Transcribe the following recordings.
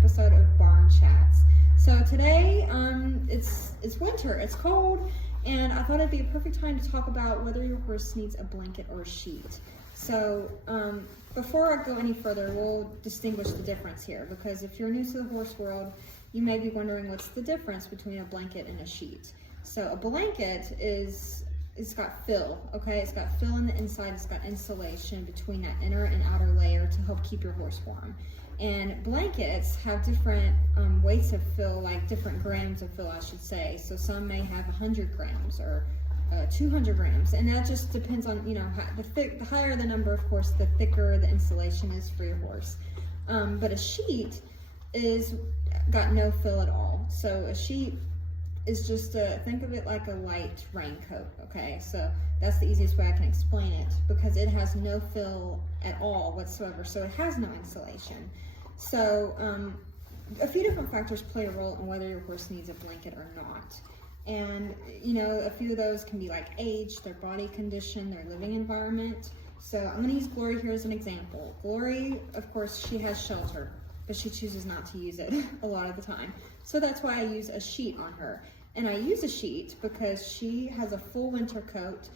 episode of Barn Chats. So today, it's winter, it's cold, and I thought it'd be a perfect time to talk about whether your horse needs a blanket or a sheet. So before I go any further, we'll distinguish the difference here, because if you're new to the horse world, you may be wondering what's the difference between a blanket and a sheet. So a blanket it's got fill, okay? It's got fill in the inside, it's got insulation between that inner and outer layer to help keep your horse warm. And blankets have different weights of fill, like different grams of fill, I should say. So some may have 100 grams or 200 grams, and that just depends on, the higher the number, of course, the thicker the insulation is for your horse. But a sheet is got no fill at all. So a sheet is just think of it like a light raincoat, okay? So that's the easiest way I can explain it, because it has no fill at all whatsoever, so it has no insulation. So a few different factors play a role in whether your horse needs a blanket or not. And a few of those can be like age, their body condition, their living environment. So I'm going to use Glory here as an example. Glory, of course, she has shelter, but she chooses not to use it a lot of the time. So that's why I use a sheet on her. And I use a sheet because she has a full winter coat.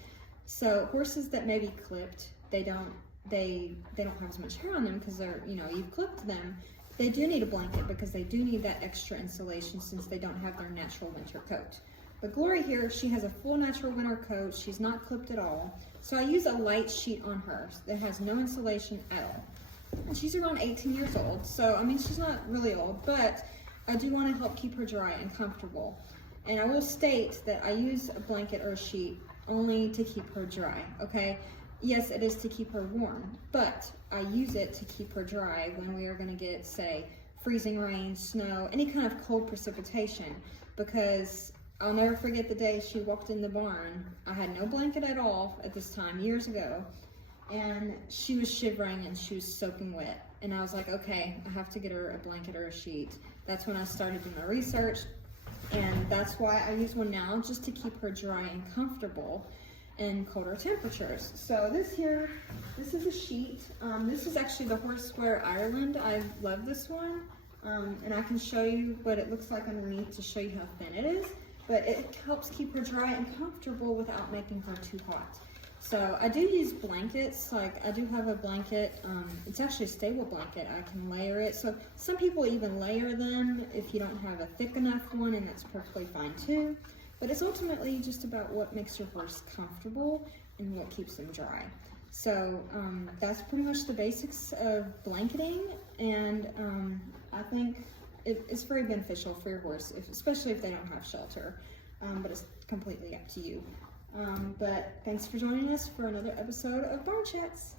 So horses that may be clipped, they don't have as much hair on them because they're, you've clipped them. They do need a blanket because they do need that extra insulation since they don't have their natural winter coat. But Glory here, she has a full natural winter coat. She's not clipped at all. So I use a light sheet on her that has no insulation at all. And she's around 18 years old. So, she's not really old, but I do want to help keep her dry and comfortable. And I will state that I use a blanket or a sheet only to keep her dry, okay? Yes, it is to keep her warm, but I use it to keep her dry when we are going to get, say, freezing rain, snow, any kind of cold precipitation, because I'll never forget the day she walked in the barn. I had no blanket at all at this time, years ago, and she was shivering and she was soaking wet. And I was like, okay, I have to get her a blanket or a sheet. That's when I started doing my research, and that's why I use one now, just to keep her dry and comfortable in colder temperatures. So this is a sheet. This is actually the Horseware Ireland. I love this one, and I can show you what it looks like underneath to show you how thin it is, but it helps keep her dry and comfortable without making her too hot. So I do use blankets, like I do have a blanket, it's actually a stable blanket, I can layer it. So some people even layer them if you don't have a thick enough one, and that's perfectly fine too. But it's ultimately just about what makes your horse comfortable and what keeps them dry. So that's pretty much the basics of blanketing, and I think it's very beneficial for your horse, especially if they don't have shelter, but it's completely up to you. But thanks for joining us for another episode of Barn Chats.